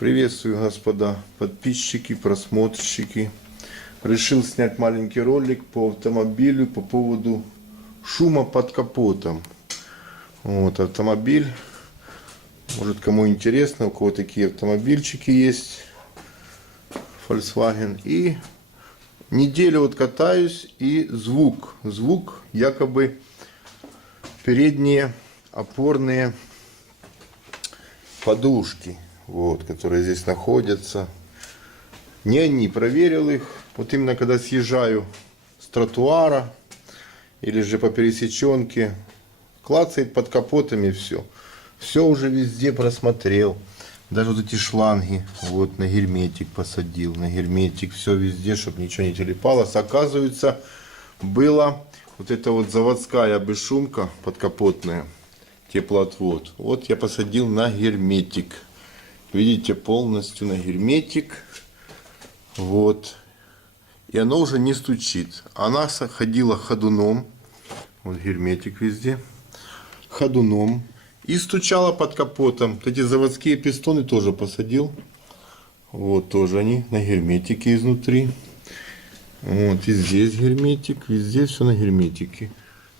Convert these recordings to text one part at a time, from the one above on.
Приветствую, господа подписчики, просмотрщики. Решил снять маленький ролик по автомобилю по поводу шума под капотом. Вот автомобиль. Может, кому интересно, у кого такие автомобильчики есть. Volkswagen. И неделю вот катаюсь, и звук якобы передние опорные подушки, вот, которые здесь находятся. Не они, проверил их. Вот именно когда съезжаю с тротуара или же по пересеченке, клацает под капотами и все. Все уже везде просмотрел. Даже вот эти шланги вот на герметик посадил, на герметик, все везде, чтобы ничего не телепалось. Оказывается, была вот эта вот заводская бесшумка подкапотная, теплоотвод. Вот я посадил на герметик. Видите, полностью на герметик. Вот. И оно уже не стучит. Она ходила ходуном. Вот герметик везде. Ходуном. И стучала под капотом. Вот эти заводские пистоны тоже посадил. Вот тоже они на герметике изнутри. Вот и здесь герметик. Везде все на герметике.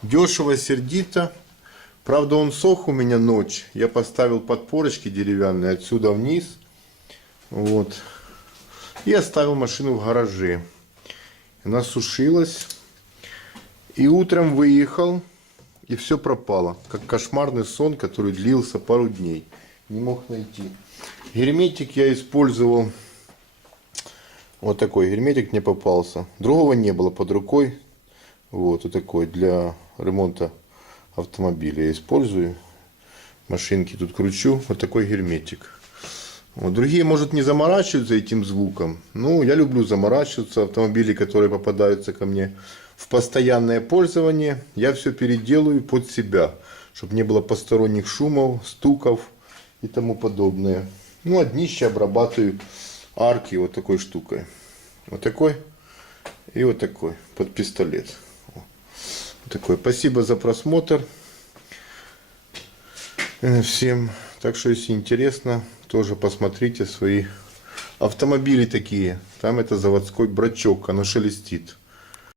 Дешево, сердито. Правда, он сох у меня ночь. Я поставил подпорочки деревянные отсюда вниз. Вот. И оставил машину в гараже. Она сушилась. И утром выехал. И все пропало. Как кошмарный сон, который длился пару дней. Не мог найти. Герметик я использовал. Вот такой герметик мне попался. Другого не было под рукой. Вот такой для ремонта автомобиля я использую. Машинки тут кручу. Вот такой герметик. Вот. Другие, может, не заморачиваются этим звуком. Ну, я люблю заморачиваться. Автомобили, которые попадаются ко мне в постоянное пользование, я все переделаю под себя, чтобы не было посторонних шумов, стуков и тому подобное. Ну, а днище обрабатываю арки вот такой штукой. Вот такой и вот такой под пистолет. Вот такой. Спасибо за просмотр всем. Так что, если интересно, тоже посмотрите свои автомобили такие. Там это заводской брачок, оно шелестит.